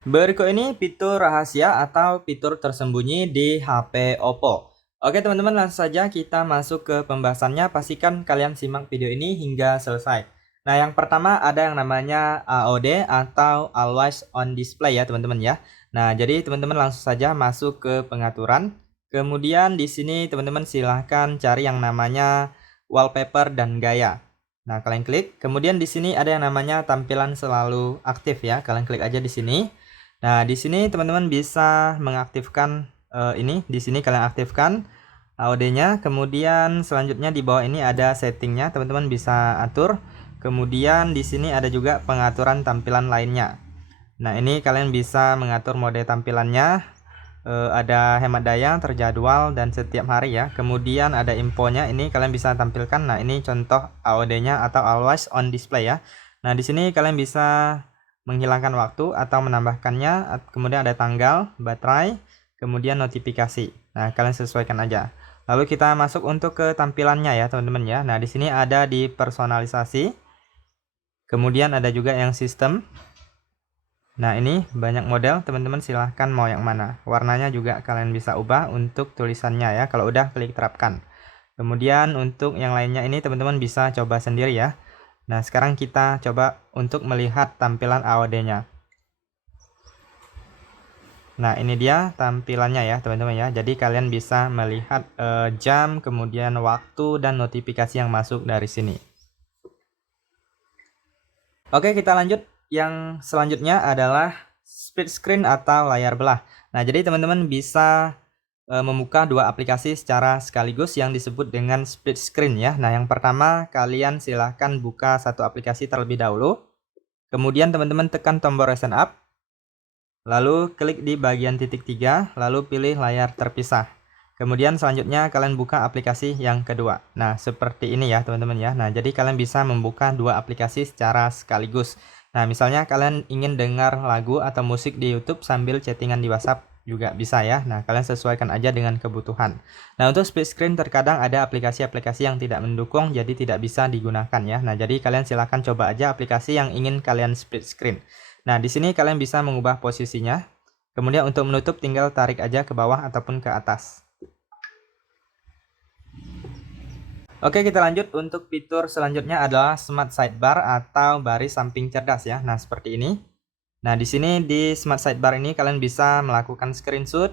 Berikut ini fitur rahasia atau fitur tersembunyi di HP Oppo. Oke teman-teman, langsung saja kita masuk ke pembahasannya. Pastikan kalian simak video ini hingga selesai. Nah, yang pertama ada yang namanya AOD atau Always On Display ya teman-teman ya. Nah, jadi teman-teman langsung saja masuk ke pengaturan. Kemudian di sini teman-teman silahkan cari yang namanya wallpaper dan gaya. Nah, kalian klik. Kemudian di sini ada yang namanya tampilan selalu aktif ya. Kalian klik aja di sini. Nah, di sini teman-teman bisa mengaktifkan ini. Di sini kalian aktifkan AOD-nya. Kemudian selanjutnya di bawah ini ada settingnya, teman-teman bisa atur. Kemudian di sini ada juga pengaturan tampilan lainnya. Nah, ini kalian bisa mengatur mode tampilannya. Ada hemat daya, terjadwal, dan setiap hari ya. Kemudian ada infonya, ini kalian bisa tampilkan. Nah, ini contoh AOD-nya atau Always On Display ya. Nah, di sini kalian bisa menghilangkan waktu atau menambahkannya. Kemudian ada tanggal, baterai, kemudian notifikasi. Nah, kalian sesuaikan aja. Lalu kita masuk untuk ke tampilannya ya, teman-teman ya. Nah, di sini ada di personalisasi. Kemudian ada juga yang sistem. Nah, ini banyak model, teman-teman silahkan mau yang mana. Warnanya juga kalian bisa ubah untuk tulisannya ya, kalau udah klik terapkan. Kemudian untuk yang lainnya ini teman-teman bisa coba sendiri ya. Nah, sekarang kita coba untuk melihat tampilan AOD-nya. Nah, ini dia tampilannya ya, teman-teman ya. Jadi kalian bisa melihat jam, kemudian waktu dan notifikasi yang masuk dari sini. Oke, kita lanjut. Yang selanjutnya adalah split screen atau layar belah. Nah, jadi teman-teman bisa membuka dua aplikasi secara sekaligus yang disebut dengan split screen ya. Nah, yang pertama kalian silahkan buka satu aplikasi terlebih dahulu. Kemudian teman-teman tekan tombol recent up. Lalu klik di bagian titik 3, lalu pilih layar terpisah. Kemudian selanjutnya kalian buka aplikasi yang kedua. Nah, seperti ini ya teman-teman ya. Nah, jadi kalian bisa membuka dua aplikasi secara sekaligus. Nah, misalnya kalian ingin dengar lagu atau musik di YouTube sambil chattingan di WhatsApp juga bisa ya. Nah, kalian sesuaikan aja dengan kebutuhan. Nah, untuk split screen terkadang ada aplikasi-aplikasi yang tidak mendukung, jadi tidak bisa digunakan ya. Nah, jadi kalian silahkan coba aja aplikasi yang ingin kalian split screen. Nah, di sini kalian bisa mengubah posisinya. Kemudian untuk menutup tinggal tarik aja ke bawah ataupun ke atas. Oke, kita lanjut. Untuk fitur selanjutnya adalah Smart Sidebar atau baris samping cerdas ya. Nah, seperti ini. Nah, di sini di Smart Sidebar ini kalian bisa melakukan screenshot.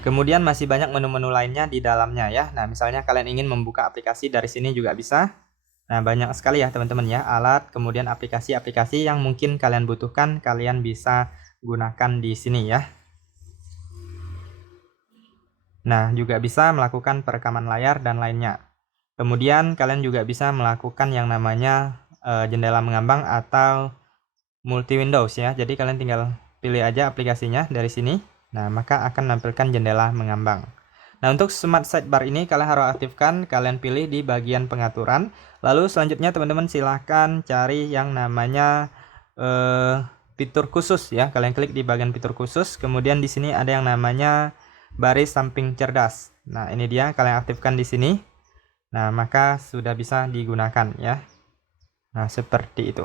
Kemudian masih banyak menu-menu lainnya di dalamnya ya. Nah, misalnya kalian ingin membuka aplikasi dari sini juga bisa. Nah, banyak sekali ya teman-teman ya alat, kemudian aplikasi-aplikasi yang mungkin kalian butuhkan, kalian bisa gunakan di sini ya. Nah, juga bisa melakukan perekaman layar dan lainnya. Kemudian kalian juga bisa melakukan yang namanya jendela mengambang atau multi windows ya. Jadi kalian tinggal pilih aja aplikasinya dari sini. Nah, maka akan menampilkan jendela mengambang. Nah, untuk smart sidebar ini kalian harus aktifkan, kalian pilih di bagian pengaturan. Lalu selanjutnya teman-teman silahkan cari yang namanya fitur khusus ya. Kalian klik di bagian fitur khusus. Kemudian di sini ada yang namanya baris samping cerdas. Nah, ini dia, kalian aktifkan di sini. Nah, maka sudah bisa digunakan ya. Nah, seperti itu.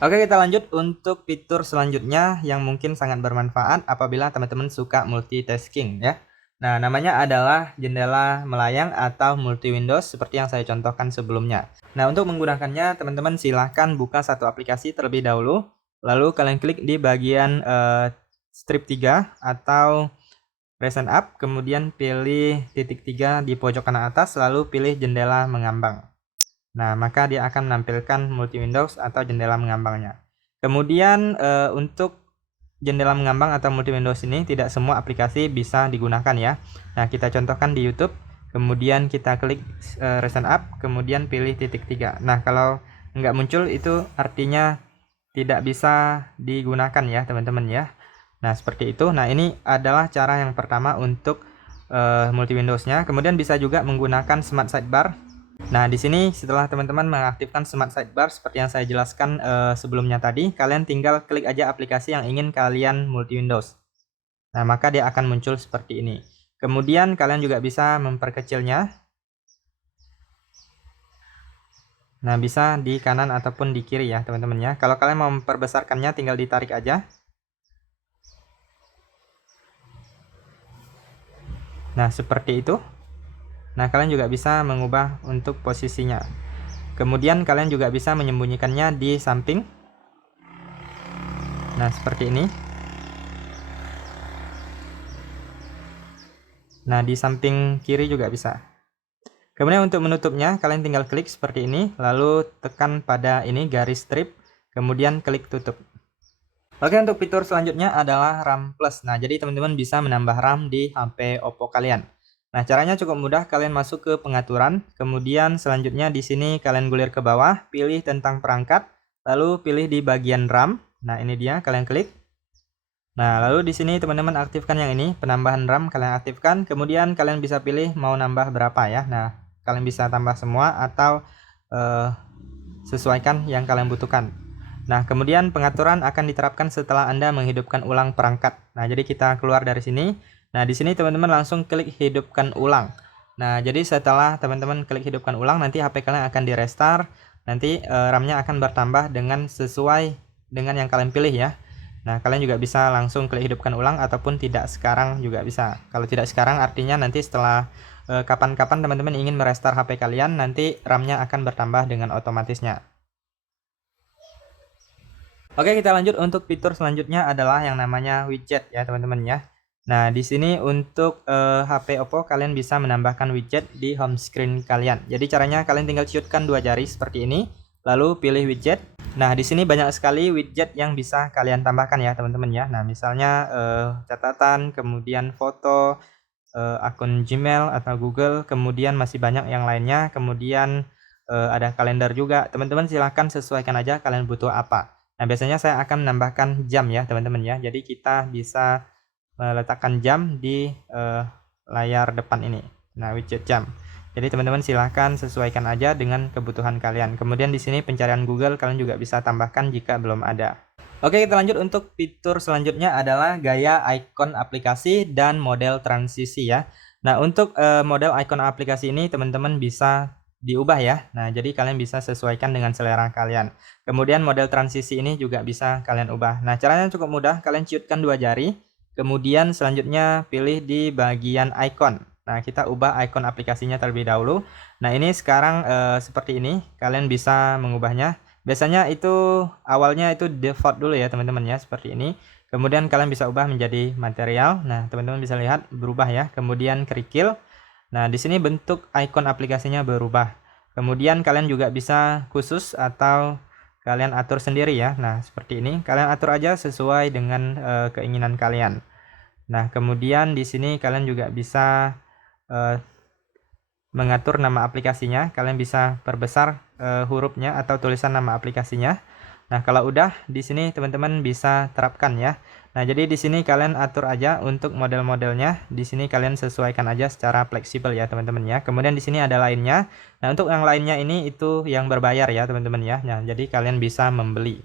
Oke, kita lanjut untuk fitur selanjutnya yang mungkin sangat bermanfaat apabila teman-teman suka multitasking ya. Nah, namanya adalah jendela melayang atau multi windows seperti yang saya contohkan sebelumnya. Nah, untuk menggunakannya teman-teman silahkan buka satu aplikasi terlebih dahulu. Lalu kalian klik di bagian strip 3 atau recent up, kemudian pilih titik 3 di pojok kanan atas, lalu pilih jendela mengambang. Nah, maka dia akan menampilkan multi windows atau jendela mengambangnya. Kemudian untuk jendela mengambang atau multi windows ini tidak semua aplikasi bisa digunakan ya. Nah, kita contohkan di YouTube. Kemudian kita klik recent up, kemudian pilih titik 3. Nah, kalau nggak muncul itu artinya tidak bisa digunakan ya, teman-teman ya. Nah, seperti itu. Nah, ini adalah cara yang pertama untuk multi Windows-nya. Kemudian bisa juga menggunakan Smart Sidebar. Nah, di sini setelah teman-teman mengaktifkan Smart Sidebar seperti yang saya jelaskan sebelumnya tadi, kalian tinggal klik aja aplikasi yang ingin kalian multi Windows. Nah, maka dia akan muncul seperti ini. Kemudian kalian juga bisa memperkecilnya. Nah, bisa di kanan ataupun di kiri ya, teman-teman ya. Kalau kalian mau memperbesarkannya, tinggal ditarik aja. Nah, seperti itu. Nah, kalian juga bisa mengubah untuk posisinya. Kemudian kalian juga bisa menyembunyikannya di samping. Nah, seperti ini. Nah, di samping kiri juga bisa. Kemudian untuk menutupnya, kalian tinggal klik seperti ini, lalu tekan pada ini garis strip, kemudian klik tutup. Oke, untuk fitur selanjutnya adalah RAM Plus. Nah, jadi teman-teman bisa menambah RAM di HP Oppo kalian. Nah, caranya cukup mudah. Kalian masuk ke pengaturan, kemudian selanjutnya di sini kalian gulir ke bawah, pilih tentang perangkat, lalu pilih di bagian RAM. Nah, ini dia, kalian klik. Nah, lalu di sini teman-teman aktifkan yang ini, penambahan RAM kalian aktifkan, kemudian kalian bisa pilih mau nambah berapa ya. Nah, kalian bisa tambah semua atau sesuaikan yang kalian butuhkan. Nah, kemudian pengaturan akan diterapkan setelah Anda menghidupkan ulang perangkat. Nah, jadi kita keluar dari sini. Nah, di sini teman-teman langsung klik hidupkan ulang. Nah, jadi setelah teman-teman klik hidupkan ulang, nanti HP kalian akan di restart. Nanti RAM-nya akan bertambah dengan sesuai dengan yang kalian pilih ya. Nah, kalian juga bisa langsung klik hidupkan ulang ataupun tidak sekarang juga bisa. Kalau tidak sekarang artinya nanti setelah kapan-kapan teman-teman ingin merestart HP kalian, nanti RAM-nya akan bertambah dengan otomatisnya. Oke, kita lanjut untuk fitur selanjutnya adalah yang namanya widget ya, teman-teman ya. Nah, di sini untuk HP Oppo kalian bisa menambahkan widget di home screen kalian. Jadi caranya kalian tinggal ciutkan dua jari seperti ini, lalu pilih widget. Nah, di sini banyak sekali widget yang bisa kalian tambahkan ya, teman-teman ya. Nah, misalnya catatan, kemudian foto, akun Gmail atau Google, kemudian masih banyak yang lainnya, kemudian ada kalender juga. Teman-teman silahkan sesuaikan aja kalian butuh apa. Nah, biasanya saya akan menambahkan jam ya, teman-teman ya. Jadi kita bisa meletakkan jam di layar depan ini. Nah, widget jam. Jadi teman-teman silahkan sesuaikan aja dengan kebutuhan kalian. Kemudian di sini pencarian Google kalian juga bisa tambahkan jika belum ada. Oke, kita lanjut untuk fitur selanjutnya adalah gaya icon aplikasi dan model transisi ya. Nah, untuk model icon aplikasi ini teman-teman bisa diubah ya. Nah, jadi kalian bisa sesuaikan dengan selera kalian. Kemudian model transisi ini juga bisa kalian ubah. Nah, caranya cukup mudah. Kalian ciutkan dua jari. Kemudian selanjutnya pilih di bagian icon. Nah, kita ubah icon aplikasinya terlebih dahulu. Nah, ini sekarang seperti ini. Kalian bisa mengubahnya. Biasanya itu awalnya itu default dulu ya, teman-teman ya, seperti ini. Kemudian kalian bisa ubah menjadi material. Nah, teman-teman bisa lihat berubah ya. Kemudian kerikil. Nah, di sini bentuk icon aplikasinya berubah. Kemudian kalian juga bisa khusus atau kalian atur sendiri ya. Nah, seperti ini. Kalian atur aja sesuai dengan keinginan kalian. Nah, kemudian di sini kalian juga bisa mengatur nama aplikasinya. Kalian bisa perbesar hurufnya atau tulisan nama aplikasinya. Nah, kalau udah di sini teman-teman bisa terapkan ya. Nah, jadi di sini kalian atur aja untuk model-modelnya. Di sini kalian sesuaikan aja secara fleksibel ya, teman-teman ya. Kemudian di sini ada lainnya. Nah, untuk yang lainnya ini itu yang berbayar ya, teman-teman ya. Nah, jadi kalian bisa membeli.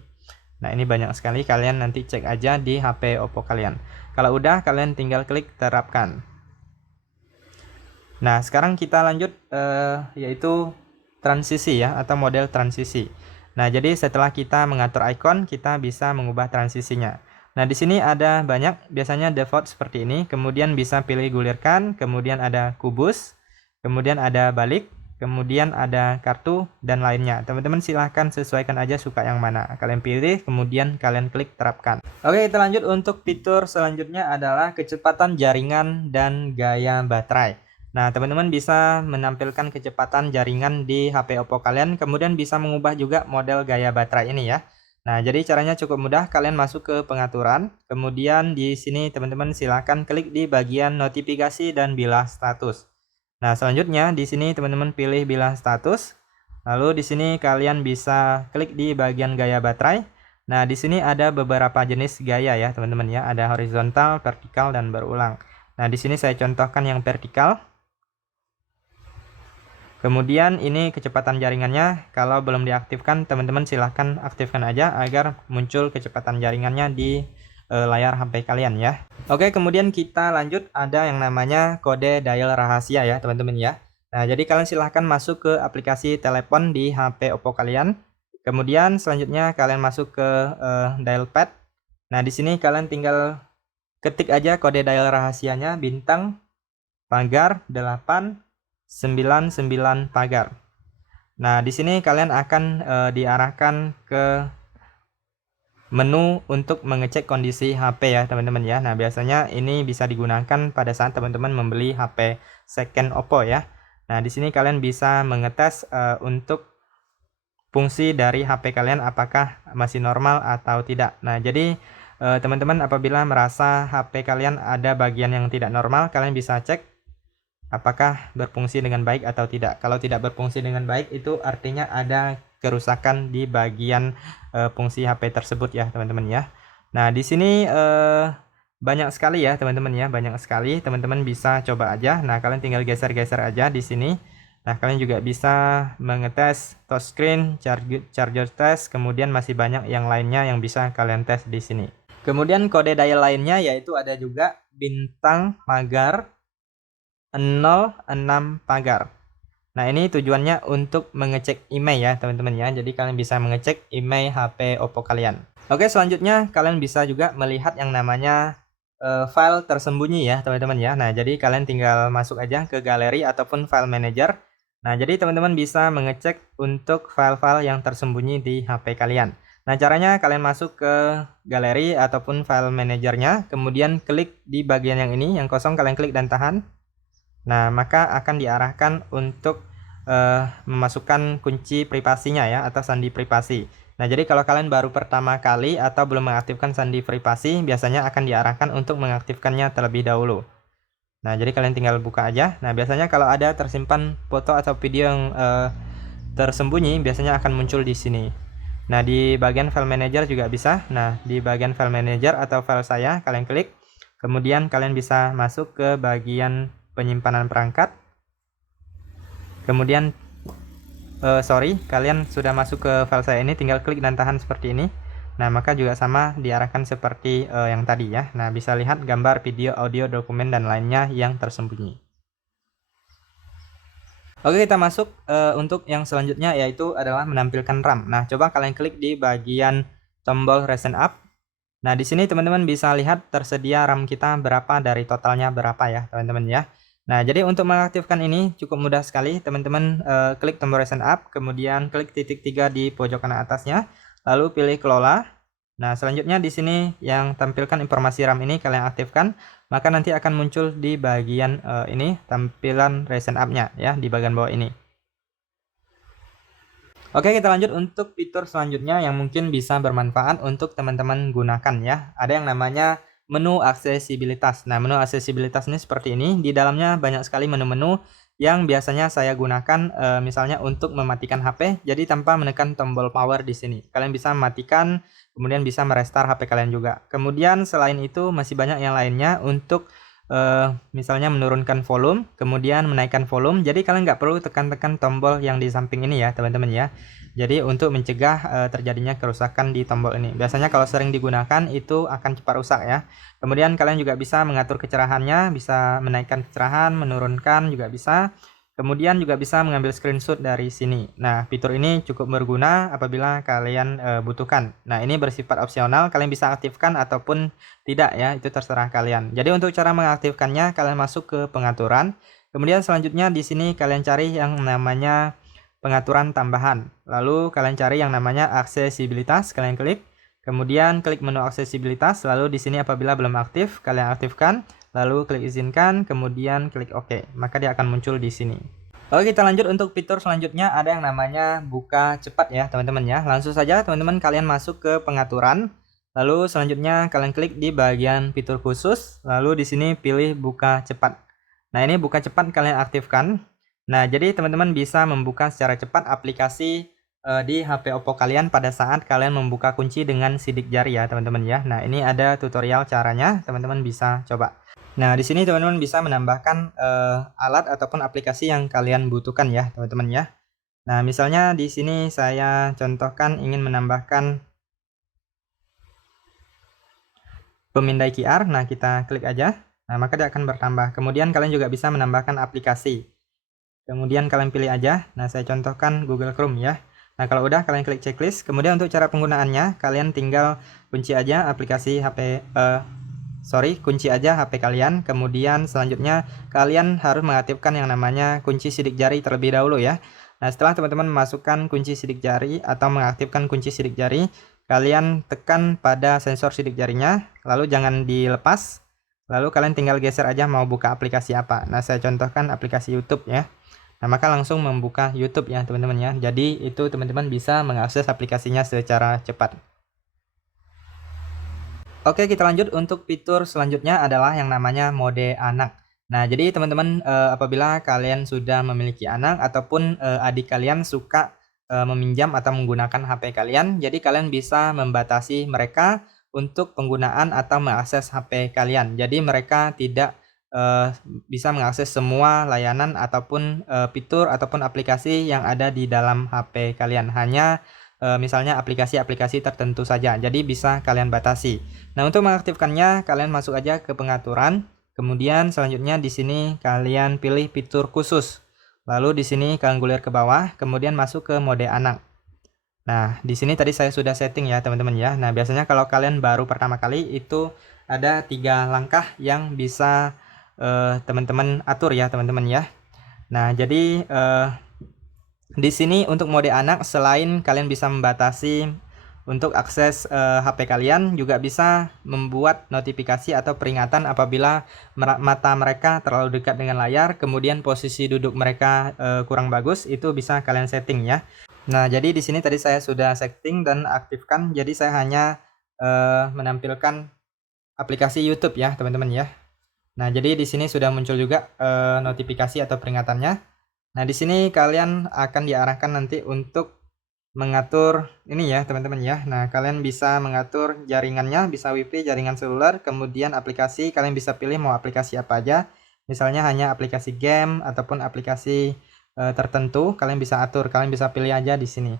Nah, ini banyak sekali, kalian nanti cek aja di HP Oppo kalian. Kalau udah, kalian tinggal klik terapkan. Nah, sekarang kita lanjut yaitu transisi ya, atau model transisi. Nah, jadi setelah kita mengatur icon, kita bisa mengubah transisinya. Nah, di sini ada banyak, biasanya default seperti ini, kemudian bisa pilih gulirkan, kemudian ada kubus, kemudian ada balik, kemudian ada kartu, dan lainnya. Teman-teman silahkan sesuaikan aja suka yang mana. Kalian pilih, kemudian kalian klik terapkan. Oke, kita lanjut untuk fitur selanjutnya adalah kecepatan jaringan dan gaya baterai. Nah, teman-teman bisa menampilkan kecepatan jaringan di HP Oppo kalian, kemudian bisa mengubah juga model gaya baterai ini ya. Nah, jadi caranya cukup mudah. Kalian masuk ke pengaturan, kemudian di sini teman-teman silahkan klik di bagian notifikasi dan bilah status. Nah, selanjutnya di sini teman-teman pilih bilah status. Lalu di sini kalian bisa klik di bagian gaya baterai. Nah, di sini ada beberapa jenis gaya ya, teman-teman ya. Ada horizontal, vertikal, dan berulang. Nah, di sini saya contohkan yang vertikal. Kemudian ini kecepatan jaringannya, kalau belum diaktifkan teman-teman silahkan aktifkan aja agar muncul kecepatan jaringannya di layar HP kalian ya. Oke, kemudian kita lanjut, ada yang namanya kode dial rahasia ya, teman-teman ya. Nah, jadi kalian silahkan masuk ke aplikasi telepon di HP Oppo kalian. Kemudian selanjutnya kalian masuk ke dialpad. Nah, di sini kalian tinggal ketik aja kode dial rahasianya bintang pagar 899 pagar. Nah, di sini kalian akan diarahkan ke menu untuk mengecek kondisi HP ya teman-teman ya. Nah, biasanya ini bisa digunakan pada saat teman-teman membeli HP second Oppo ya. Nah, di sini kalian bisa mengetes untuk fungsi dari HP kalian apakah masih normal atau tidak. Nah, jadi teman-teman apabila merasa HP kalian ada bagian yang tidak normal, kalian bisa cek apakah berfungsi dengan baik atau tidak. Kalau tidak berfungsi dengan baik, itu artinya ada kerusakan di bagian fungsi HP tersebut ya teman-teman ya. Nah, di sini banyak sekali ya teman-teman ya, banyak sekali. Teman-teman bisa coba aja. Nah, kalian tinggal geser-geser aja di sini. Nah, kalian juga bisa mengetes touchscreen, charger test, kemudian masih banyak yang lainnya yang bisa kalian tes di sini. Kemudian kode dial lainnya yaitu ada juga bintang pagar 06 pagar. Nah, ini tujuannya untuk mengecek IMEI ya teman-teman ya. Jadi kalian bisa mengecek IMEI HP Oppo kalian. Oke, selanjutnya kalian bisa juga melihat yang namanya file tersembunyi ya teman-teman ya. Nah, jadi kalian tinggal masuk aja ke galeri ataupun file manager. Nah, jadi teman-teman bisa mengecek untuk file-file yang tersembunyi di HP kalian. Nah, caranya kalian masuk ke galeri ataupun file manajernya, kemudian klik di bagian yang ini, yang kosong kalian klik dan tahan. Nah, maka akan diarahkan untuk memasukkan kunci privasinya ya, atau sandi privasi. Nah, jadi kalau kalian baru pertama kali atau belum mengaktifkan sandi privasi, biasanya akan diarahkan untuk mengaktifkannya terlebih dahulu. Nah, jadi kalian tinggal buka aja. Nah, biasanya kalau ada tersimpan foto atau video yang tersembunyi, biasanya akan muncul di sini. Nah, di bagian file manager juga bisa. Nah, di bagian file manager atau file saya, kalian klik. Kemudian kalian bisa masuk ke bagian penyimpanan perangkat. Kemudian kalian sudah masuk ke file saya ini, tinggal klik dan tahan seperti ini. Nah, maka juga sama diarahkan seperti yang tadi ya. Nah, bisa lihat gambar, video, audio, dokumen, dan lainnya yang tersembunyi. Oke, kita masuk untuk yang selanjutnya yaitu adalah menampilkan RAM. Nah, coba kalian klik di bagian tombol Recent Up. Nah, di sini teman-teman bisa lihat tersedia RAM kita berapa dari totalnya berapa ya, teman-teman ya. Nah, jadi untuk mengaktifkan ini cukup mudah sekali. Teman-teman klik tombol Recent Up, kemudian klik titik 3 di pojok kanan atasnya, lalu pilih kelola. Nah, selanjutnya di sini yang tampilkan informasi RAM ini kalian aktifkan, maka nanti akan muncul di bagian ini tampilan Recent Up-nya ya, di bagian bawah ini. Oke, kita lanjut untuk fitur selanjutnya yang mungkin bisa bermanfaat untuk teman-teman gunakan ya. Ada yang namanya menu aksesibilitas. Nah, menu aksesibilitas ini seperti ini. Di dalamnya banyak sekali menu-menu yang biasanya saya gunakan misalnya untuk mematikan HP, jadi tanpa menekan tombol power di sini. Kalian bisa mematikan, kemudian bisa merestart HP kalian juga. Kemudian selain itu masih banyak yang lainnya untuk misalnya menurunkan volume, kemudian menaikkan volume. Jadi kalian nggak perlu tekan-tekan tombol yang di samping ini ya teman-teman ya. Jadi untuk mencegah terjadinya kerusakan di tombol ini. Biasanya kalau sering digunakan itu akan cepat rusak ya. Kemudian kalian juga bisa mengatur kecerahannya, bisa menaikkan kecerahan, menurunkan juga bisa. Kemudian juga bisa mengambil screenshot dari sini. Nah, fitur ini cukup berguna apabila kalian butuhkan. Nah, ini bersifat opsional, kalian bisa aktifkan ataupun tidak ya, itu terserah kalian. Jadi untuk cara mengaktifkannya, kalian masuk ke pengaturan. Kemudian selanjutnya di sini kalian cari yang namanya pengaturan tambahan. Lalu kalian cari yang namanya aksesibilitas, kalian klik. Kemudian klik menu aksesibilitas, lalu di sini apabila belum aktif, kalian aktifkan. Lalu klik izinkan, kemudian klik OK. Maka dia akan muncul di sini. Oke, kita lanjut untuk fitur selanjutnya, ada yang namanya buka cepat ya teman-teman ya. Langsung saja teman-teman kalian masuk ke pengaturan. Lalu selanjutnya kalian klik di bagian fitur khusus. Lalu di sini pilih buka cepat. Nah, ini buka cepat kalian aktifkan. Nah, jadi teman-teman bisa membuka secara cepat aplikasi di HP Oppo kalian pada saat kalian membuka kunci dengan sidik jari ya teman-teman ya. Nah, ini ada tutorial caranya, teman-teman bisa coba. Nah, di sini teman-teman bisa menambahkan alat ataupun aplikasi yang kalian butuhkan ya, teman-teman ya. Nah, misalnya di sini saya contohkan ingin menambahkan pemindai QR. Nah, kita klik aja. Nah, maka dia akan bertambah. Kemudian kalian juga bisa menambahkan aplikasi. kemudian kalian pilih aja. Nah, saya contohkan Google Chrome ya. Nah, kalau udah kalian klik checklist. Kemudian untuk cara penggunaannya, kalian tinggal kunci aja aplikasi kunci aja HP kalian. Kemudian selanjutnya kalian harus mengaktifkan yang namanya kunci sidik jari terlebih dahulu ya. Nah, setelah teman-teman memasukkan kunci sidik jari atau mengaktifkan kunci sidik jari, kalian tekan pada sensor sidik jarinya, lalu jangan dilepas. Lalu kalian tinggal geser aja mau buka aplikasi apa. Nah, saya contohkan aplikasi YouTube ya. Nah, maka langsung membuka YouTube ya teman-teman ya. Jadi itu teman-teman bisa mengakses aplikasinya secara cepat. Oke, kita lanjut untuk fitur selanjutnya adalah yang namanya mode anak. Nah, jadi teman-teman apabila kalian sudah memiliki anak ataupun adik kalian suka meminjam atau menggunakan HP kalian, jadi kalian bisa membatasi mereka untuk penggunaan atau mengakses HP kalian. Jadi mereka tidak bisa mengakses semua layanan ataupun fitur ataupun aplikasi yang ada di dalam HP kalian. Hanya misalnya aplikasi-aplikasi tertentu saja. Jadi bisa kalian batasi. Nah, untuk mengaktifkannya kalian masuk aja ke pengaturan. Kemudian selanjutnya di sini kalian pilih fitur khusus. Lalu di sini kalian gulir ke bawah, kemudian masuk ke mode anak. Nah, di sini tadi saya sudah setting ya, teman-teman ya. Nah, biasanya kalau kalian baru pertama kali itu ada 3 langkah yang bisa teman-teman atur ya, teman-teman ya. Nah, jadi di sini untuk mode anak, selain kalian bisa membatasi untuk akses HP kalian, juga bisa membuat notifikasi atau peringatan apabila mata mereka terlalu dekat dengan layar, kemudian posisi duduk mereka kurang bagus, itu bisa kalian setting ya. Nah, jadi di sini tadi saya sudah setting dan aktifkan, jadi saya hanya menampilkan aplikasi YouTube ya, teman-teman ya. Nah, jadi di sini sudah muncul juga notifikasi atau peringatannya. Nah, di sini kalian akan diarahkan nanti untuk mengatur ini ya, teman-teman ya. Nah, kalian bisa mengatur jaringannya, bisa WiFi, jaringan seluler, kemudian aplikasi, kalian bisa pilih mau aplikasi apa aja. Misalnya hanya aplikasi game ataupun aplikasi tertentu, kalian bisa atur, kalian bisa pilih aja di sini.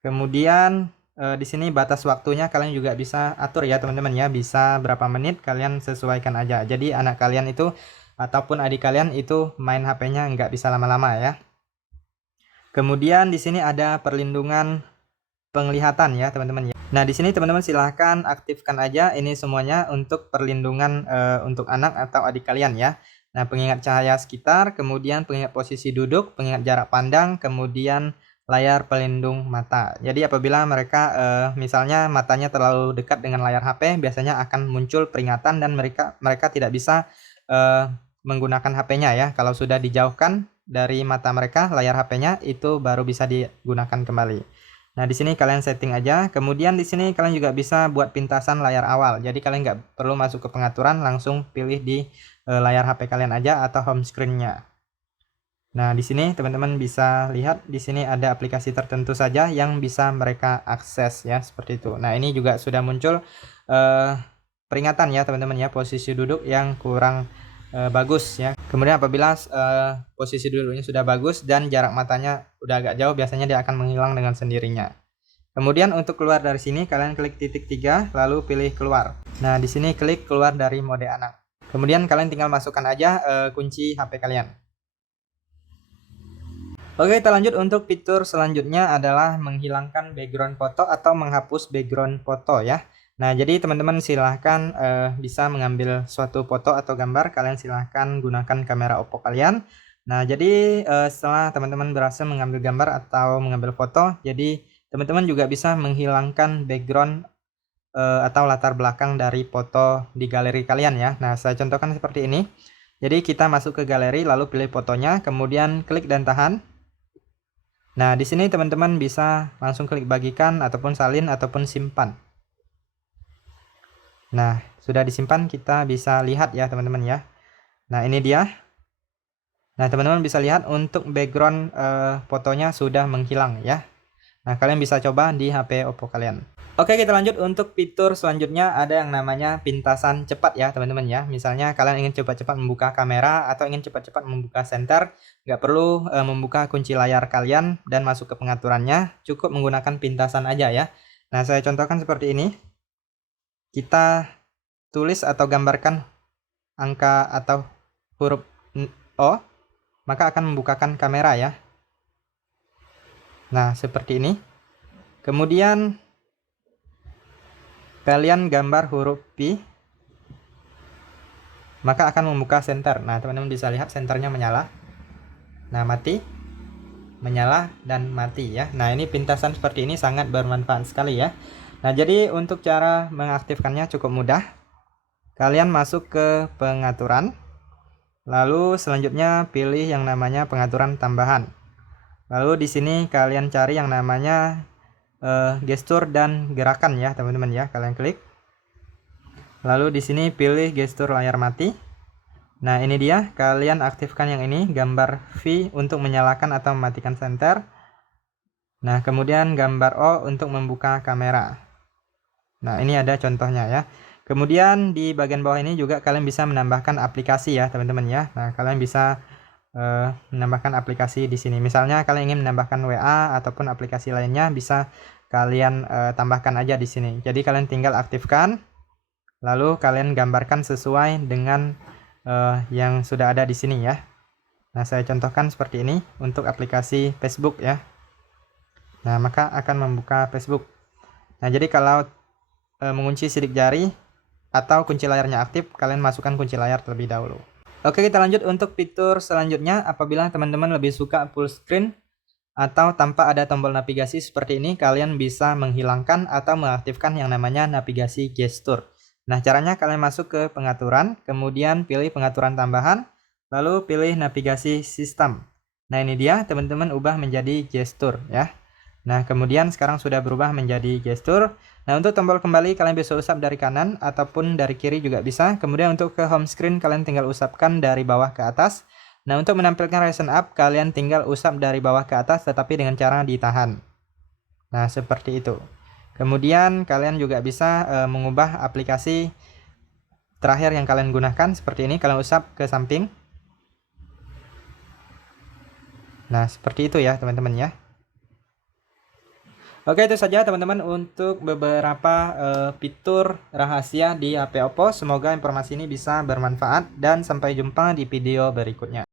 Kemudian di sini batas waktunya kalian juga bisa atur ya, teman-teman ya. Bisa berapa menit kalian sesuaikan aja. Jadi anak kalian itu ataupun adik kalian itu main HP-nya nggak bisa lama-lama ya. Kemudian di sini ada perlindungan penglihatan ya, teman-teman ya. Nah, di sini teman-teman silahkan aktifkan aja ini semuanya untuk perlindungan untuk anak atau adik kalian ya. Nah, pengingat cahaya sekitar, kemudian pengingat posisi duduk, pengingat jarak pandang, kemudian layar pelindung mata. Jadi apabila mereka misalnya matanya terlalu dekat dengan layar HP, biasanya akan muncul peringatan dan mereka tidak bisa menggunakan HP-nya ya. Kalau sudah dijauhkan dari mata mereka layar HP-nya, itu baru bisa digunakan kembali. Nah, di sini kalian setting aja. Kemudian di sini kalian juga bisa buat pintasan layar awal. Jadi kalian nggak perlu masuk ke pengaturan, langsung pilih di layar HP kalian aja atau home screen-nya. Nah, di sini teman-teman bisa lihat di sini ada aplikasi tertentu saja yang bisa mereka akses ya, seperti itu. Nah, ini juga sudah muncul peringatan ya, teman-teman ya, posisi duduk yang kurang bagus ya. Kemudian apabila posisi duduknya sudah bagus dan jarak matanya udah agak jauh, biasanya dia akan menghilang dengan sendirinya. Kemudian untuk keluar dari sini kalian klik titik 3 lalu pilih keluar. Nah, di sini klik keluar dari mode anak. Kemudian kalian tinggal masukkan aja kunci HP kalian. Oke, kita lanjut untuk fitur selanjutnya adalah menghilangkan background foto atau menghapus background foto ya. Nah, jadi teman-teman silahkan bisa mengambil suatu foto atau gambar, kalian silahkan gunakan kamera Oppo kalian. Nah, jadi setelah teman-teman berhasil mengambil gambar atau mengambil foto, jadi teman-teman juga bisa menghilangkan background atau latar belakang dari foto di galeri kalian ya. Nah, saya contohkan seperti ini. Jadi kita masuk ke galeri lalu pilih fotonya, kemudian klik dan tahan. Nah, di sini teman-teman bisa langsung klik bagikan ataupun salin ataupun simpan. Nah, sudah disimpan, kita bisa lihat ya teman-teman ya. Nah, ini dia. Nah, teman-teman bisa lihat untuk background fotonya sudah menghilang ya. Nah, kalian bisa coba di HP Oppo kalian. Oke, kita lanjut untuk fitur selanjutnya, ada yang namanya pintasan cepat ya teman-teman ya. Misalnya kalian ingin cepat-cepat membuka kamera atau ingin cepat-cepat membuka senter, nggak perlu membuka kunci layar kalian dan masuk ke pengaturannya, cukup menggunakan pintasan aja ya. Nah, saya contohkan seperti ini. Kita tulis atau gambarkan angka atau huruf O. maka akan membukakan kamera ya. Nah, seperti ini. Kemudian kalian gambar huruf P, maka akan membuka senter. Nah, teman-teman bisa lihat senternya menyala. Nah, mati, menyala, dan mati ya. Nah, ini pintasan seperti ini sangat bermanfaat sekali ya. Nah, jadi untuk cara mengaktifkannya cukup mudah. Kalian masuk ke pengaturan, lalu selanjutnya pilih yang namanya pengaturan tambahan. Lalu di sini kalian cari yang namanya gestur dan gerakan ya, teman-teman ya. Kalian klik. Lalu di sini pilih gestur layar mati. Nah, ini dia, kalian aktifkan yang ini, gambar V untuk menyalakan atau mematikan senter. Nah, kemudian gambar O untuk membuka kamera. Nah, ini ada contohnya ya. Kemudian di bagian bawah ini juga kalian bisa menambahkan aplikasi ya, teman-teman ya. Nah, kalian bisa menambahkan aplikasi di sini. Misalnya kalian ingin menambahkan WA ataupun aplikasi lainnya, bisa kalian tambahkan aja di sini. Jadi kalian tinggal aktifkan, lalu kalian gambarkan sesuai dengan yang sudah ada di sini ya. Nah, saya contohkan seperti ini untuk aplikasi Facebook ya. Nah, maka akan membuka Facebook. Nah, jadi kalau mengunci sidik jari atau kunci layarnya aktif, kalian masukkan kunci layar terlebih dahulu. Oke, kita lanjut untuk fitur selanjutnya. Apabila teman-teman lebih suka full screen atau tanpa ada tombol navigasi seperti ini, kalian bisa menghilangkan atau mengaktifkan yang namanya navigasi gestur. Nah, caranya kalian masuk ke pengaturan, kemudian pilih pengaturan tambahan, lalu pilih navigasi sistem. Nah, ini dia, teman-teman ubah menjadi gestur ya. Nah, kemudian sekarang sudah berubah menjadi gestur. Nah, untuk tombol kembali kalian bisa usap dari kanan ataupun dari kiri juga bisa. Kemudian untuk ke home screen kalian tinggal usapkan dari bawah ke atas. Nah, untuk menampilkan Ryzen up kalian tinggal usap dari bawah ke atas tetapi dengan cara ditahan. Nah, seperti itu. Kemudian kalian juga bisa mengubah aplikasi terakhir yang kalian gunakan seperti ini. Kalian usap ke samping. Nah, seperti itu ya teman-teman ya. Oke, itu saja teman-teman untuk beberapa fitur rahasia di HP Oppo. Semoga informasi ini bisa bermanfaat dan sampai jumpa di video berikutnya.